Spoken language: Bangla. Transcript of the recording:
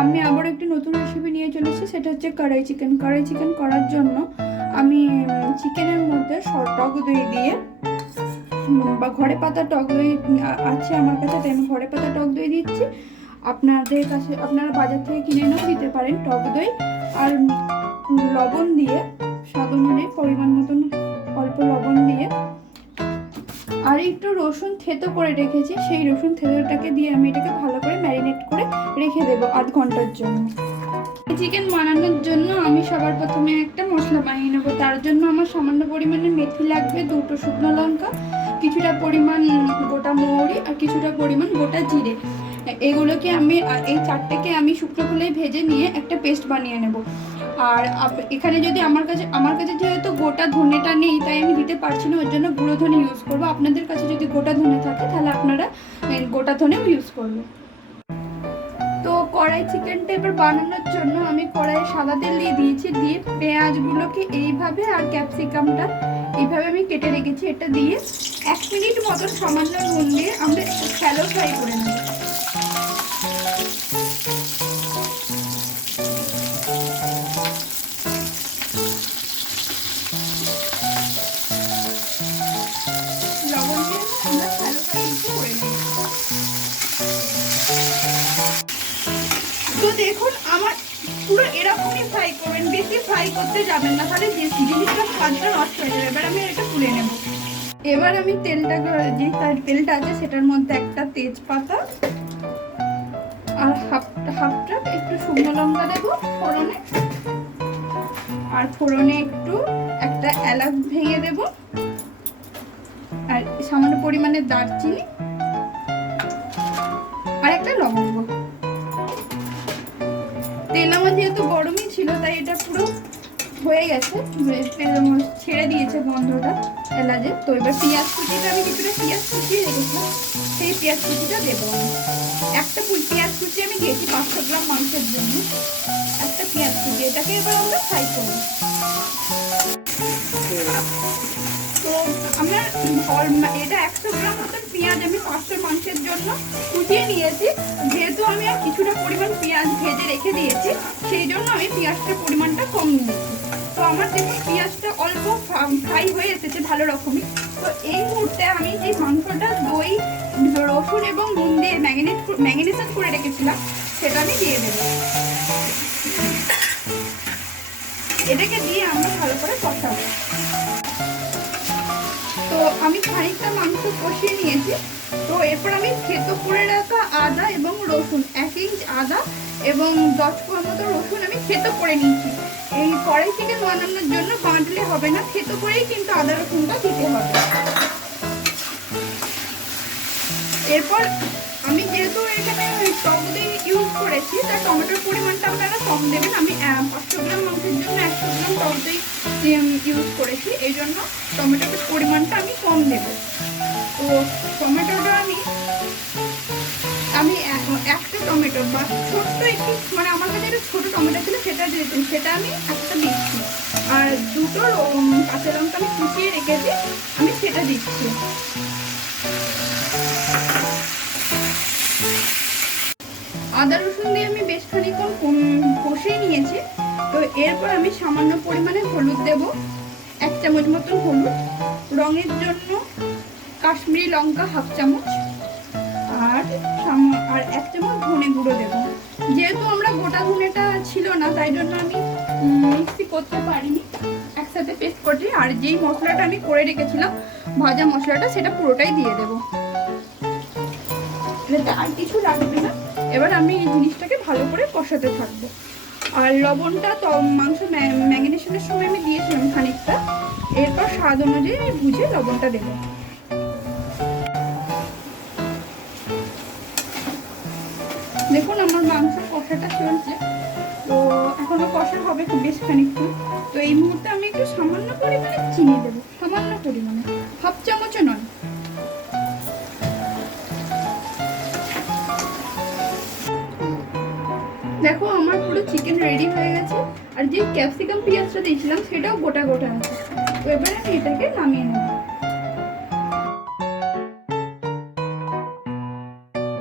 আমি আবার একটি নতুন রেসিপি নিয়ে চলেছি সেটা হচ্ছে কড়াই চিকেন কড়াই চিকেন করার জন্য আমি চিকেনের মধ্যে টক দই দিয়ে বা ঘরে পাতা টক দই আছে আমার কাছে, তাই আমি ঘরে পাতা টক দই দিচ্ছি। আপনাদের কাছে, আপনারা বাজার থেকে কিনে এনেও দিতে পারেন টক দই। আর লবণ দিয়ে, স্বাদ অনুযায়ী পরিমাণ মতন অল্প লবণ দিয়ে আর একটু রসুন থেতো করে রেখেছি, সেই রসুন থেতোটাকে দিয়ে আমি এটাকে ভালো করে ম্যারিনেট করে রেখে দেবো আধ ঘণ্টার জন্য। চিকেন বানানোর জন্য আমি সবার প্রথমে একটা মশলা বানিয়ে নেব। তার জন্য আমার সামান্য পরিমাণে মেথি লাগবে, দুটো শুকনো লঙ্কা, কিছুটা পরিমাণ গোটা মৌরি আর কিছুটা পরিমাণ গোটা জিরে। এগুলোকে আমি, এই চারটেকে আমি শুকনো খোলায় ভেজে নিয়ে একটা পেস্ট বানিয়ে নেব। আর এখানে যদি আমার কাছে আমার কাছে যেহেতু গোটা ধনেটা নেই, তাই আমি দিতে পারছি না, ওর জন্য গুঁড়ো ধনে ইউজ করব। আপনাদের কাছে যদি গোটা ধনে থাকে, তাহলে আপনারা গোটা ধনেও ইউজ করবেন। তো কড়াই চিকেনটা এবার বানানোর জন্য আমি কড়াইয়ে সাদা তেল দিয়ে দিয়েছি, দিয়ে পেঁয়াজগুলোকে এইভাবে আর ক্যাপসিকামটা এইভাবে আমি কেটে রেখেছি। এটা দিয়ে এক মিনিট মতো সামান্য নুন দিয়ে আমরা শ্যালো ফ্রাই করে নেব। তো দেখুন, আমার পুরো এরকমই ফ্রাই করবেন, বেশি ফ্রাই করতে যাবেন না। তাহলে জিনিসটা স্বাদটা নষ্ট হয়ে যাবে। এবার আমি এটা তুলে নেব। এবার আমি তেলটা যে তেলটা আছে, সেটার মধ্যে একটা তেজপাতা আর হাফ হাফটা একটু শুকনো লঙ্কা দেবো ফোড়নে। আর ফোড়নে একটু একটা এলাচ ভেঙে দেব। আর সামান্য পরিমাণে দারচিনি। যেহেতু গরমই ছিল, তাই এটা পুরো হয়ে গেছে। ছেড়ে দিয়েছে গন্ধটা এলাজে তো এবার পেঁয়াজ কুচিটা আমি কিছুটা পেঁয়াজ কুচিয়ে রেখেছিলাম। সেই পেঁয়াজ কুচিটা দেবো একটা পেঁয়াজ কুচি আমি দিয়েছি পাঁচশো গ্রাম মাংসের জন্য। একটা পেঁয়াজ কুচি, এটাকে এবার আমরা ফ্রাই করব। তো আমরা এটা একশো গ্রাম মতন পেঁয়াজ আমি পাঁচশো মাংসের জন্য কুচিয়ে নিয়েছি। যেহেতু আমি কিছুটা পরিমাণ পেঁয়াজ ভেজে রেখে দিয়েছি, সেই জন্য আমি পেঁয়াজটার পরিমাণটা কম নিয়েছি। তো আমার দেখুন পেঁয়াজটা অল্প ফ্রাই হয়ে এসেছে ভালো রকমই। তো এই মুহূর্তে আমি যে মাংসটা, দই, রসুন এবং নুন দিয়ে ম্যাগনেট ম্যাগনেশন করে রেখেছিলাম, সেটা আমি দিয়ে দেবো। এটাকে দিয়ে আমরা ভালো করে কষাবো। তো আমি খানিকটা মাংস কষিয়ে নিয়েছি। তো এরপর আমি থেতো করে রাখা আদা এবং রসুন, এক ইঞ্চ আদা এবং দশ কোয়া মতো রসুন আমি থেতো করে নিয়েছি। এই কড়াই চিকেন বানানোর জন্য বাঁধলে হবে না, থেতো করেই কিন্তু আদা রসুনটা দিতে হবে। এরপর আমি যেহেতু এখানে টক দই ইউজ করেছি তার টমেটোর পরিমাণটা আপনারা কম দেবেন। আমি পাঁচশো গ্রাম মাংসের জন্য একশো গ্রাম টক দই ইউজ করেছি। এই জন্য টমেটোর পরিমাণটা আমি কম দেব। তো টমেটোটা আমি আমি একটা টমেটো বা ছোট্ট একটু মানে আমার কাছে একটা ছোটো টমেটো ছিল, সেটা দিয়েছি সেটা আমি একটা দিচ্ছি। আর দুটো কাঁচা লঙ্কা আমি কুচিয়ে রেখেছি আমি সেটা দিচ্ছি। আদা রসুন দিয়ে আমি বেশ খানিক্ষণ কষিয়ে নিয়েছি। তো এরপর আমি সামান্য পরিমাণে হলুদ দেব। এক চামচ মতন হলুদ। রঙের জন্য কাশ্মীরি লঙ্কা হাফ চামচ। আর আর এক চামচ ধনে গুঁড়ো দেবো। যেহেতু আমরা গোটা ধনেটা ছিল না, তাই জন্য আমি মিক্সি করতে পারিনি। একসাথে পেস্ট করছি। আর যেই মশলাটা আমি করে রেখেছিলাম, ভাজা মশলাটা, সেটা পুরোটাই দিয়ে দেবো। আর কিছু লাগবে না। এবার আমি এই জিনিসটাকে ভালো করে কষাতে থাকব। আর লবণটা তো মাংস ম্যাগনেশনের সময় আমি দিয়েছিলাম খানিকটা। এরপর স্বাদ অনুযায়ী আমি ভুজে লবণটা দেবো। দেখুন আমার মাংস কষাটা চলছে। তো এখনও কষা হবে খুব বেশ খানিকক্ষণ। তো এই মুহূর্তে আমি একটু সামান্য পরিমাণে চিনি দেবো। সামান্য পরিমাণে। হাফ দেখো, আমার পুরো চিকেন রেডি হয়ে গেছে। আর যে ক্যাপসিকাম পেঁয়াজটা দিয়েছিলাম, সেটাও গোটা গোটা আছে। তো এবারে আমি এটাকে নামিয়ে নেব।